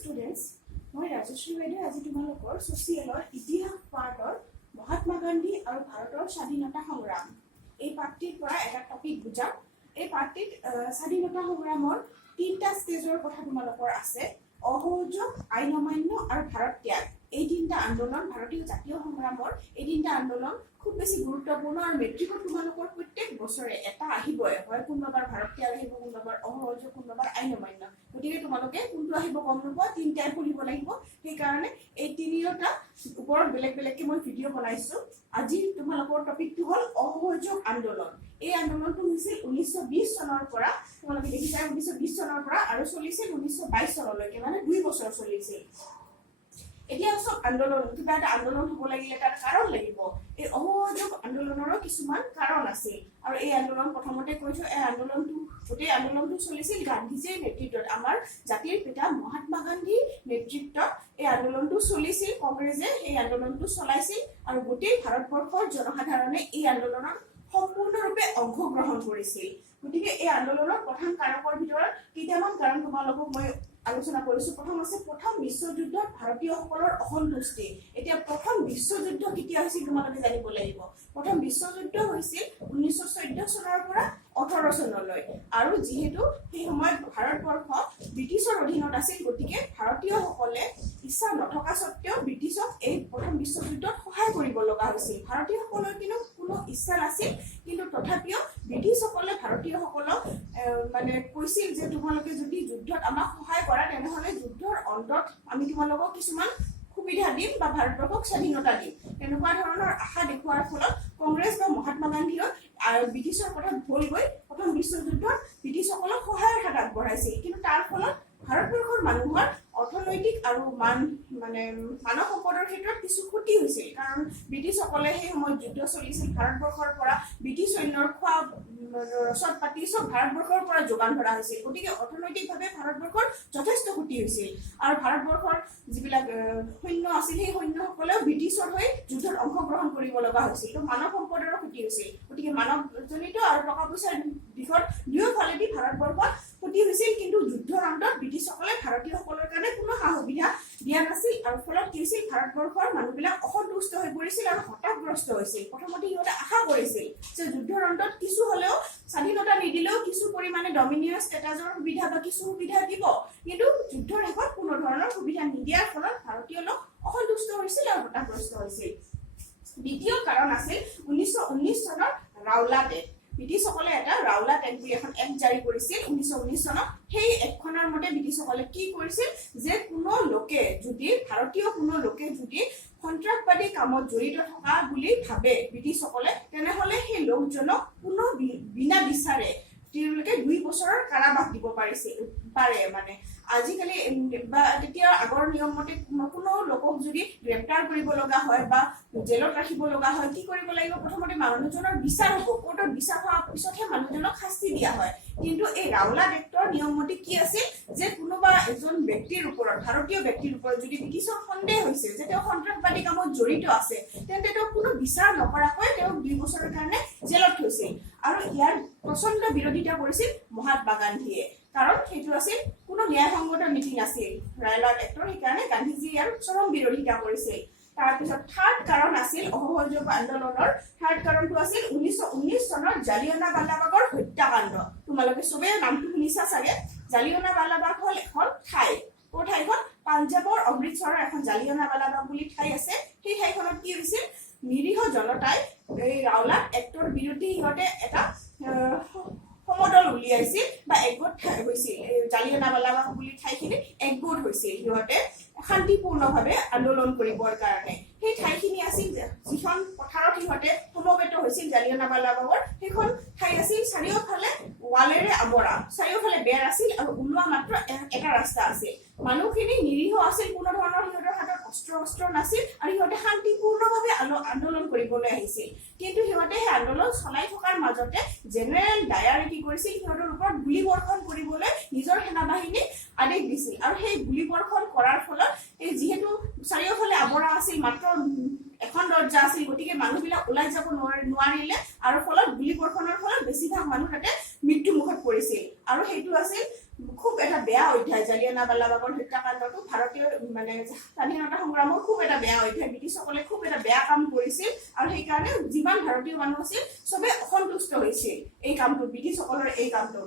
students, মই ৰাজশ্ৰী বাইদেউ আজি তোমালোকৰ সোশিয়েলৰ ইতিহাস পাঠৰ মহাত্মা গান্ধী আৰু ভাৰতৰ স্বাধীনতা সংগ্ৰাম এই পাঠটিৰ পৰা এটা টপিক বুজাম। এই পাঠটিত স্বাধীনতা সংগ্ৰামৰ তিনটা ষ্টেজৰ কথা তোমালোকৰ আছে। অসহযোগ, আইন অমান্য আৰু ভাৰত ত্যাগ। এই তিনটা আন্দোলন ভাৰতীয় জাতীয় সংগ্ৰামৰ এই তিনটা আন্দোলন খুব বেছি গুৰুত্বপূৰ্ণ আৰু মেট্ৰিকত তোমালোকৰ প্ৰত্যেক বছৰে এটা আহিবই, হয় কোনোবাৰ ভাৰত ত্যাগ আহিব, কোনোবাৰ অসহযোগ, কোনোবাৰ আইন অমান্য। গতিকে তোমালোকে কোনটো আহিব গম নোপোৱা, তিনটাই পঢ়িব লাগিব। সেইকাৰণে এই তিনিটা ওপৰত বেলেগ বেলেগকে মই ভিডিঅ' বনাইছো। আজি তোমালোকৰ টপিকটো হ'ল অসহযোগ আন্দোলন। এই আন্দোলনটো হৈছিল 1920 চনৰ পৰা, তোমালোকে দেখিছা 1920 চনৰ পৰা আৰু চলিছিল 1922 চনলৈকে, মানে 2 বছৰ চলিছিল। এতিয়া সব আন্দোলন কিবা এটা আন্দোলন হ'ব লাগিলে তাৰ কাৰণ লাগিব। এই অসহযোগ আন্দোলনৰো কিছুমান কাৰণ আছিল আৰু এই আন্দোলন প্ৰথমতে কৈছো এই আন্দোলনটো গোটেই আন্দোলনটো চলিছিল গান্ধীজীৰ নেতৃত্বত, আমাৰ জাতিৰ পিতা মহাত্মা গান্ধীৰ নেতৃত্বত এই আন্দোলনটো চলিছিল। কংগ্ৰেছে এই আন্দোলনটো চলাইছিল আৰু গোটেই ভাৰতবৰ্ষৰ জনসাধাৰণে এই আন্দোলনত সম্পূৰ্ণৰূপে অংশগ্ৰহণ কৰিছিল। গতিকে এই আন্দোলনৰ প্ৰধান কাৰকৰ ভিতৰত কেইটামান কাৰণ তোমালোকক মই আলোচনা কৰিছো। প্ৰথম আছে প্ৰথম বিশ্বযুদ্ধত ভাৰতীয়সকলৰ অসন্তুষ্টি। এতিয়া প্ৰথম বিশ্বযুদ্ধ কেতিয়া হৈছিল তোমালোকে জানিব লাগিব। প্ৰথম বিশ্বযুদ্ধ হৈছিল 1914 চনৰ পৰা 18 চনলৈ আৰু যিহেতু সেই সময়ত ভাৰতবৰ্ষ ব্ৰিটিছৰ অধীনত আছিল, গতিকে ভাৰতীয়সকলে ইচ্ছা নথকা স্বত্বেও ব্ৰিটিছক এই প্ৰথম বিশ্বযুদ্ধত সহায় কৰিব লগা হৈছিল। ভাৰতীয়সকলৰ কিন্তু কোনো ইচ্ছা নাছিল, কিন্তু তথাপিও ব্ৰিটিছসকলে ভাৰতীয়সকলক মানে কৈছিল যে তোমালোকে যদি যুদ্ধত আমাক সহায় কৰা তেনেহলে যুদ্ধৰ অন্তত আমি তোমালোকক কিছুমান সুবিধা দিম বা ভাৰতবৰ্ষক স্বাধীনতা দিম। তেনেকুৱা ধৰণৰ আশা দেখুৱাৰ ফলত কংগ্ৰেছ বা মহাত্মা গান্ধীয়ে ব্ৰিটিছৰ কথা ভুল গৈ প্ৰথম বিশ্বযুদ্ধত ব্ৰিটিছসকলক সহায়ৰ হাত আগবঢ়াইছিল। কিন্তু তাৰ ফলত ভাৰতবৰ্ষৰ মানুহৰ অৰ্থনৈতিক আৰু মানৱ সম্পদৰ ক্ষেত্ৰত কিছু ক্ষতি হৈছিল, কাৰণ ব্ৰিটিছসকলে সেই সময়ত যুদ্ধ চলিছিল। ভাৰতবৰ্ষৰ পৰা ব্ৰিটিছ সৈন্যৰ খোৱা ৰসদ পাতি চব ভাৰতবৰ্ষৰ পৰা যোগান ধৰা হৈছিল। গতিকে অৰ্থনৈতিকভাৱে ভাৰতবৰ্ষৰ যথেষ্ট ক্ষতি হৈছিল আৰু ভাৰতবৰ্ষৰ যিবিলাক সৈন্য আছিল সেই সৈন্যসকলেও ব্ৰিটিছৰ হৈ যুদ্ধত অংশগ্ৰহণ কৰিব লগা হৈছিল। তো মানৱ সম্পদৰো ক্ষতি হৈছিল। গতিকে মানৱজনিত আৰু টকা পইচাৰ দিশত দুয়োফালেদি ভাৰতবৰ্ষত ক্ষতি হৈছিল, কিন্তু যুদ্ধৰ অন্তত ব্ৰিটিছসকলে ভাৰতীয়সকলৰ কাৰণে কোনো সা সুবিধা দিয়া নাছিল আৰু ফলত কি হৈছিল, ভাৰতবৰ্ষৰ মানুহবিলাক অসন্তুষ্ট হৈ পৰিছিল আৰু হতাশগ্ৰস্ত হৈছিল। প্ৰথমতে সিহঁতে আশা কৰিছিল যে যুদ্ধৰ অন্তত কিছু হলেও স্বাধীনতা নিদিলেও কিছু পৰিমাণে ডমিনিয়ৰ ষ্টেটাছৰ সুবিধা বা কিছু সুবিধা দিব, কিন্তু যুদ্ধৰ শেষত কোনো ধৰণৰ সুবিধা নিদিয়াৰ ফলত ভাৰতীয় লোক অসন্তুষ্ট হৈছিল আৰু হতাশগ্ৰস্ত হৈছিল। দ্বিতীয় কাৰণ আছিল 1919 চনৰ ৰাওলাট এক্ট। ব্ৰিটিছসকলে এটা ৰাওলাট এক্ট বুলি এখন এক্ট জাৰি কৰিছিল 1919 চনত। সেই এক্টখনৰ মতে ব্ৰিটিছসকলে কি কৰিছিল যে ভাৰতীয় কোনো লোকে যদি সন্ত্ৰাসবাদী কামত জড়িত থকা বুলি ভাবে ব্ৰিটিছসকলে, তেনেহলে সেই লোকজনক কোনো বিনা বিচাৰে তেওঁলোকে 2 বছৰৰ কাৰাবাস দিব পাৰে। মানে আজিকালি বা তেতিয়া আগৰ নিয়ম মতে কোনো লোকক যদি গ্ৰেপ্তাৰ কৰিব লগা হয় বা জেলত ৰাখিব লগা হয়, কি কৰিব লাগিব, প্ৰথমতে মানুহজনৰ বিচাৰ হ'ব, কোৰ্টত বিচাৰ হোৱাৰ পিছতহে মানুহজনক শাস্তি দিয়া হয়। কিন্তু এই ৰাওলাট এক্টৰ নিয়ম মতে কি আছিল যে কোনোবা এজন ব্যক্তিৰ ওপৰত, ভাৰতীয় ব্যক্তিৰ ওপৰত যদি ব্ৰিটিছৰ সন্দেহ হৈছে যে তেওঁ সন্ত্ৰাসবাদী কামত জড়িত আছে, তেন্তে তেওঁক কোনো বিচাৰ নকৰাকৈ তেওঁক 2 বছৰৰ কাৰণে জেলত থৈছিল। আৰু ইয়াৰ প্ৰচণ্ড বিৰোধিতা কৰিছিল মহাত্মা গান্ধীয়ে, কাৰণ সেইটো আছিল কোনো ন্যায়সংগত নীতি নাছিল ৰাওলাট এক্টৰ। সেইকাৰণে গান্ধীজী ইয়াৰ চৰম বিৰোধিতা কৰিছিল। তাৰপিছত থাৰ্ড কাৰণ আছিল অসহযোগ আন্দোলনৰ থাৰ্ড কাৰণটো আছিল 1919 চনৰ জালিয়ানাৱালাবাগৰ হত্যাকাণ্ড। তোমালোকে চবে নামটো শুনিছা চাগে। জালিয়ানাৱালাবাগ হ'ল এখন ঠাই। ক'ৰ ঠাইখন? পাঞ্জাৱৰ অমৃতসৰৰ এখন জালিয়ানাৱালাবাগ বুলি ঠাই আছে। সেই ঠাইখনত কি হৈছিল, নিৰীহ জনতাই এই ৰাওলাট এক্টৰ বিৰুদ্ধে সিহঁতে এটা সমদল উলিয়াইছিল বা একগোট হৈছিল। জালিয়ানাৱালাবাগ বুলি ঠাইখিনি একগোট হৈছিল সিহঁতে শান্তিপূৰ্ণভাৱে আন্দোলন কৰিবৰ কাৰণে। সেই ঠাইখিনি আছিল যিখন পথাৰত সিহঁতে সমবেত হৈছিল জালিয়ানাৱালাবাগৰ, সেইখন ঠাই আছিল চাৰিওফালে ৱালেৰে আৱৰা, চাৰিওফালে বেৰ আছিল আৰু ওলোৱা মাত্ৰ এটা ৰাস্তা আছিল। মানুহখিনি নিৰীহ আছিল, কোনো ধৰণৰ সিহঁতৰ হাতত অস্ত্ৰ নাছিল আৰু সিহঁতে শান্তিপূৰ্ণভাৱে আন্দোলন কৰিবলৈ আহিছিল। কিন্তু সিহঁতে সেই আন্দোলন চলাই থকাৰ মাজতে জেনেৰেল ডায়াৰে কি কৰিছিল, সিহঁতৰ ওপৰত গুলীবৰ্ষণ কৰিবলৈ নিজৰ সেনাবাহিনীক আদেশ দিছিল। আৰু সেই গুলীবৰ্ষণ কৰাৰ ফলত এই যিহেতু চাৰিওফালে আৱৰা আছিল, মাত্ৰ এখন দৰ্জা আছিল, গতিকে মানুহবিলাক ওলাই যাব নোৱাৰিলে আৰু ফলত গুলীবৰ্ষণৰ ফলত বেছিভাগ মানুহ তাতে মৃত্যু মুখত পৰিছিল। আৰু সেইটো আছিল খুব এটা বেয়া অধ্যায় জালিয়ানাৱালাবাগৰ হত্যাকাণ্ডটো ভাৰতীয় মানে স্বাধীনতা সংগ্ৰামৰ খুব এটা বেয়া অধ্যায় ব্ৰিটিছসকলে খুব এটা বেয়া কাম কৰিছিল আৰু সেইকাৰণে যিমান ভাৰতীয় মানুহ আছিল চবে অসন্তুষ্ট হৈছিল এই কামটো ব্ৰিটিছসকলৰ এই কামটো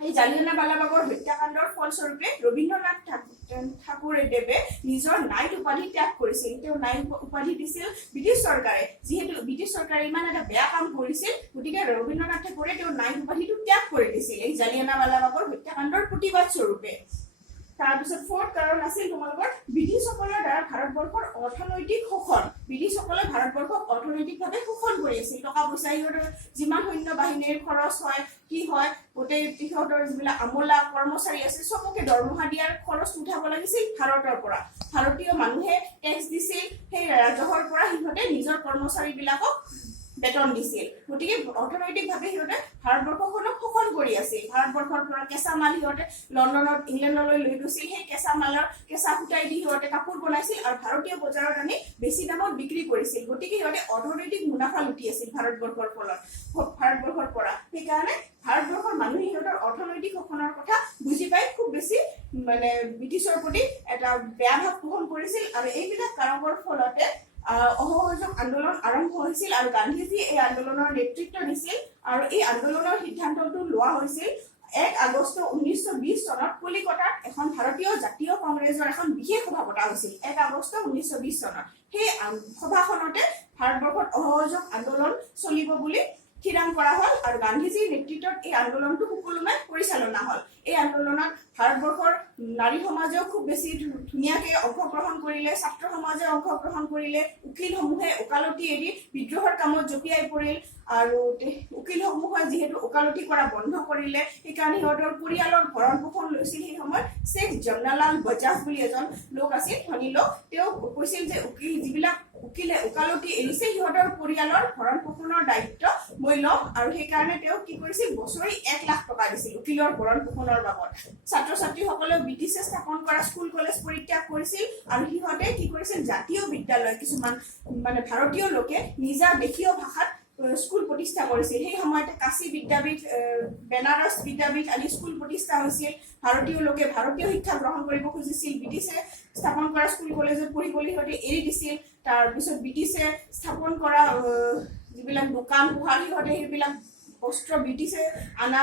এই জালিয়ানাৱালাবাগৰ হত্যাকাণ্ডৰ ফলস্বৰূপে ৰবীন্দ্ৰনাথ ঠাকুৰদেৱে নিজৰ নাইট উপাধি ত্যাগ কৰিছিল তেওঁ নাইট উপাধি দিছিল ব্ৰিটিছ চৰকাৰে যিহেতু ব্ৰিটিছ চৰকাৰে ইমান এটা বেয়া কাম কৰিছিল গতিকে ৰবীন্দ্ৰনাথ ঠাকুৰে তেওঁ নাইট উপাধিটো ত্যাগ কৰি দিছিল এই জালিয়ানাৱালাবাগৰ হত্যাকাণ্ডৰ প্ৰতিবাদ স্বৰূপে তাৰপিছত ফৰ্থ কাৰণ আছিল তোমালোকৰ ব্ৰিটিছসকলৰ দ্বাৰা ভাৰতবৰ্ষৰ অৰ্থনৈতিক শোষণ ব্ৰিটিছসকলে ভাৰতবৰ্ষক অৰ্থনৈতিকভাৱে শোষণ কৰি আছিল টকা পইচা সিহঁতৰ যিমান সৈন্য বাহিনীৰ খৰচ হয় কি হয় গোটেই সিহঁতৰ যিবিলাক আমোলা কৰ্মচাৰী আছে চবকে দৰমহা দিয়াৰ খৰচ উঠাব লাগিছিল ভাৰতৰ পৰা ভাৰতীয় মানুহে টেক্স দিছিল সেই ৰাজহৰ পৰা সিহঁতে নিজৰ কৰ্মচাৰীবিলাকক বেতন দিছিল গতিকে অৰ্থনৈতিকভাৱে সিহঁতে ভাৰতবৰ্ষখনক শোষণ কৰি আছিল ভাৰতবৰ্ষৰ পৰা কেঁচা মাল সিহঁতে লণ্ডনত ইংলেণ্ডলৈ লৈ গৈছিল সেই কেঁচা মালৰ কেঁচা সূতাই দি সিহঁতে কাপোৰ বনাইছিল আৰু ভাৰতীয় বজাৰত আনি বেছি দামত বিক্ৰী কৰিছিল গতিকে সিহঁতে অৰ্থনৈতিক মুনাফা লুটি আছিল ভাৰতবৰ্ষৰ পৰা সেইকাৰণে ভাৰতবৰ্ষৰ মানুহে সিহঁতৰ অৰ্থনৈতিক শোষণৰ কথা বুজি পাই খুব বেছি মানে ব্ৰিটিছৰ প্ৰতি এটা বেয়া ভাৱ পোষণ কৰিছিল আৰু এইবিলাক কাৰণৰ ফলতে অসহযোগ আন্দোলন আৰম্ভ হৈছিল আৰু গান্ধীজীয়ে এই আন্দোলনৰ নেতৃত্ব দিছিল আৰু এই আন্দোলনৰ সিদ্ধান্তটো লোৱা হৈছিল 1 আগষ্ট 1920 চনত কলিকতাত এখন ভাৰতীয় জাতীয় কংগ্ৰেছৰ এখন বিশেষ সভা পতা হৈছিল 1 আগষ্ট 1920 চনত সেই সভাখনতে ভাৰতবৰ্ষত অসহযোগ আন্দোলন চলিব বুলি থিৰাং কৰা হল আৰু গান্ধীজীৰ নেতৃত্বত এই আন্দোলনটো সুকলমে পৰিচালনা হল এই আন্দোলনত ভাৰতবৰ্ষৰ নাৰী সমাজেও খুব বেছি ধুনীয়াকৈ অংশগ্ৰহণ কৰিলে ছাত্ৰ সমাজে অংশগ্ৰহণ কৰিলে উকিলসমূহে ওকালতি এৰি বিদ্ৰোহৰ কামত জপিয়াই পৰিল আৰু উকিলসমূহে যিহেতু ওকালতি কৰা বন্ধ কৰিলে সেইকাৰণে সিহঁতৰ পৰিয়ালৰ ভৰণ পোষণ লৈছিল সেই সময়ত শেখ জমনালাল বজাজ বুলি এজন লোক আছিল ধনী লোক তেওঁ কৈছিল যে যিবিলাক উকিলে ওকালতি এৰিছে সিহঁতৰ পৰিয়ালৰ ভৰণ পোষণৰ দায়িত্ব মই ল'ম আৰু সেইকাৰণে তেওঁ কি কৰিছিল বছৰি 1 লাখ টকা দিছিল উকিলৰ ভৰণ পোষণৰ বাবদ ছাত্ৰ ছাত্ৰীসকলে ব্ৰিটিছে স্থাপন কৰা স্কুল কলেজ পৰিত্যাগ কৰিছিল আৰু সিহঁতে কি কৰিছিল জাতীয় বিদ্যালয় কিছুমান মানে ভাৰতীয় লোকে নিজা দেশীয় ভাষাত স্কুল প্ৰতিষ্ঠা কৰিছিল সেই সময়তে কাশী বিদ্যাপীঠ বেনাৰস বিদ্যাপীঠ আদি স্কুল প্ৰতিষ্ঠা হৈছিল ভাৰতীয় লোকে ভাৰতীয় শিক্ষা গ্ৰহণ কৰিব খুজিছিল ব্ৰিটিছে স্থাপন কৰা স্কুল কলেজত পঢ়িবলৈ সিহঁতে এৰি দিছিল তাৰপিছত ব্ৰিটিছে স্থাপন কৰা যিবিলাক দোকান পোহাৰ সিহঁতে সেইবিলাক বস্ত্ৰ ব্ৰিটিছে আনা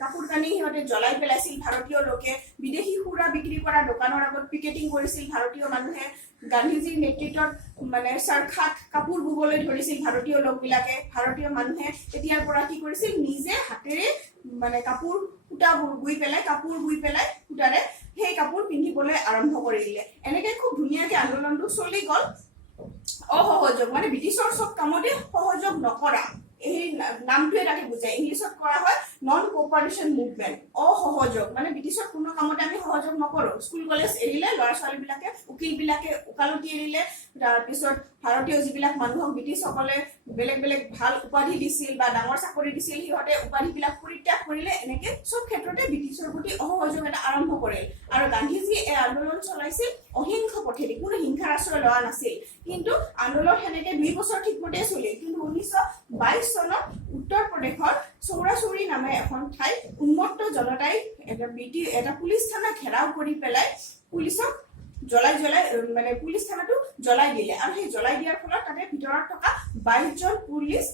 কাপোৰ কানি সিহঁতে জ্বলাই পেলাইছিল ভাৰতীয় লোকে বিদেশী সুৰা বিক্ৰী কৰা দোকানৰ আগত পিকেটিং কৰিছিল ভাৰতীয় মানুহে গান্ধীজীৰ নেতৃত্বত মানে চৰখাত কাপোৰ বুবলৈ ধৰিছিল ভাৰতীয় লোকবিলাকে ভাৰতীয় মানুহে তেতিয়াৰ পৰা কি কৰিছিল নিজে হাতেৰে মানে কাপোৰ সূতা বুই পেলাই সূতাৰে সেই কাপোৰ পিন্ধিবলৈ আৰম্ভ কৰিলে এনেকৈ খুব ধুনীয়াকৈ আন্দোলনটো চলি গ'ল অসহযোগ মানে ব্ৰিটিছৰ চব কামতে সহযোগ নকৰা এই নামটোৱে তাকে বুজায় ইংলিছত কৰা হয় নন কোঅপাৰেশ্যন মুভমেণ্ট অসহযোগ মানে ব্ৰিটিছৰ কোনো কামতে আমি সহযোগ নকৰোঁ স্কুল কলেজ এৰিলে ল'ৰা ছোৱালীবিলাকে উকিলবিলাকে ওকালতি এৰিলে তাৰপিছত ভাৰতীয় যিবিলাক মানুহক ব্ৰিটিছসকলে বেলেগ বেলেগ ভাল উপাধি দিছিল বা ডাঙৰ চাকৰি দিছিল সিহঁতে উপাধিবিলাক পৰিত্যাগ কৰিলে এনেকৈ চব ক্ষেত্ৰতে ব্ৰিটিছৰ প্ৰতি অসহযোগ এটা আৰম্ভ কৰিল আৰু গান্ধীজীয়ে এই আন্দোলন চলাইছিল অহিংস পথেদি কোনো হিংসাৰ আশ্ৰয় লোৱা নাছিল কিন্তু আন্দোলন সেনেকৈ 2 বছৰ ঠিকমতে চলিল কিন্তু 1922 চনত উত্তৰ প্ৰদেশৰ চৌৰাচৌৰী নামে এখন ঠাই উন্মত্ত জনতাই এটা পুলিচ থানা ঘেৰাও কৰি পেলাই পুলিচক জ্বলাই মানে পুলিচ থানাটো জ্বলাই দিলে আৰু সেই জ্বলাই দিয়াৰ ফলত তাতে ভিতৰত থকা 22 জন পুলিচ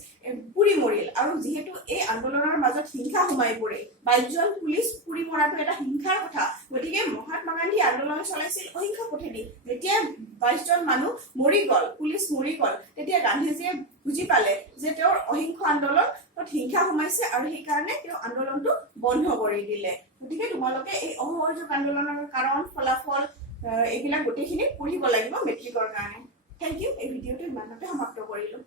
পুৰি মৰিল আৰু যিহেতু এই আন্দোলনৰ মাজত হিংসা সোমাই পৰিল 22 জন পুলিচ পুৰি মৰাটো এটা হিংসাৰ কথা গতিকে মহাত্মা গান্ধী আন্দোলন চলাইছিল অহিংসা পথেদি যেতিয়া 22 জন মানুহ মৰি গ'ল পুলিচ মৰি গ'ল তেতিয়া গান্ধীজীয়ে বুজি পালে যে তেওঁৰ অহিংস আন্দোলনত হিংসা সোমাইছে আৰু সেইকাৰণে তেওঁ আন্দোলনটো বন্ধ কৰি দিলে গতিকে তোমালোকে এই অসহযোগ আন্দোলনৰ কাৰণ ফলাফল এইবিলাক গোটেইখিনি পঢ়িব লাগিব মেট্ৰিকৰ কাৰণে থেংক ইউ এই ভিডিঅ'টো ইমানতে সমাপ্ত কৰিলোঁ